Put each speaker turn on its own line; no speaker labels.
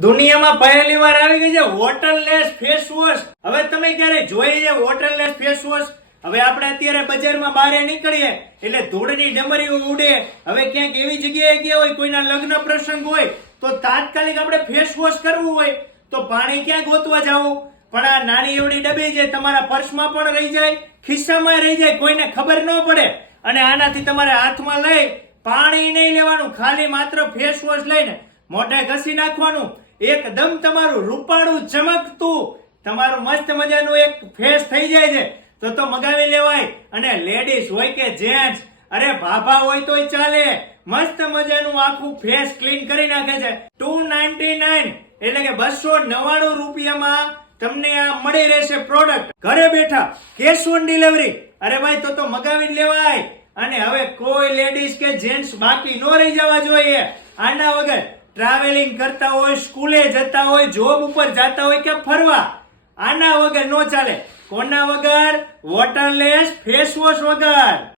દુનિયામાં પહેલી વાર આવી ગઈ છે વોટરલેસ ફેસ વોશ. હવે તમે ક્યારે જોઈ છે વોટરલેસ ફેસ વોશ? હવે આપણે અત્યારે બજારમાં બહાર નીકળીએ, એટલે ધૂળની ડમરીઓ ઉડે. હવે ક્યાંક એવી જગ્યાએ ગયા હોય, કોઈના લગ્ન પ્રસંગ હોય, તો તાત્કાલિક આપણે ફેસ વોશ કરવું હોય. તો પાણી ક્યાં ગોતવા જવું પણ આ નાની એવડી ડબી છે તમારા પર્સમાં પણ રહી જાય, ખિસ્સામાં રહી જાય, કોઈને ખબર ન પડે. અને આનાથી તમારે હાથમાં લઈ પાણી નહીં લેવાનું, ખાલી માત્ર ફેસ વોશ લઈને મોઢે ઘસી નાખવાનું. એકદમ તમારું રૂપાળું ચમકતું, તમારું મસ્ત મજાનું એક ફેસ થઈ જાય છે. તો તો મગાવી લેવાય. અને લેડીઝ હોય કે જેન્ટ્સ અરે ભાભા હોય તોય ચાલે. મસ્ત મજાનું આખું ફેસ ક્લીન કરી નાખે છે. ટુ નાઇન્ટી નાઇન એટલે કે બસો નવ્વાણું રૂપિયામાં તમને આ મળી રહેશે પ્રોડક્ટ ઘરે બેઠા કેશ ઓન ડિલિવરી અરે ભાઈ, તો તો મગાવી લેવાય. અને હવે કોઈ લેડીઝ કે જેન્ટ્સ બાકી ન રહી જવા જોઈએ. આના વગર ટ્રાવેલિંગ કરતા હોય, સ્કૂલે જતા હોય જોબ ઉપર જતા હોય કે ફરવા, આના વગર નો ચાલે. કોના વગર? વોટરલેસ ફેસ વોશ વગર.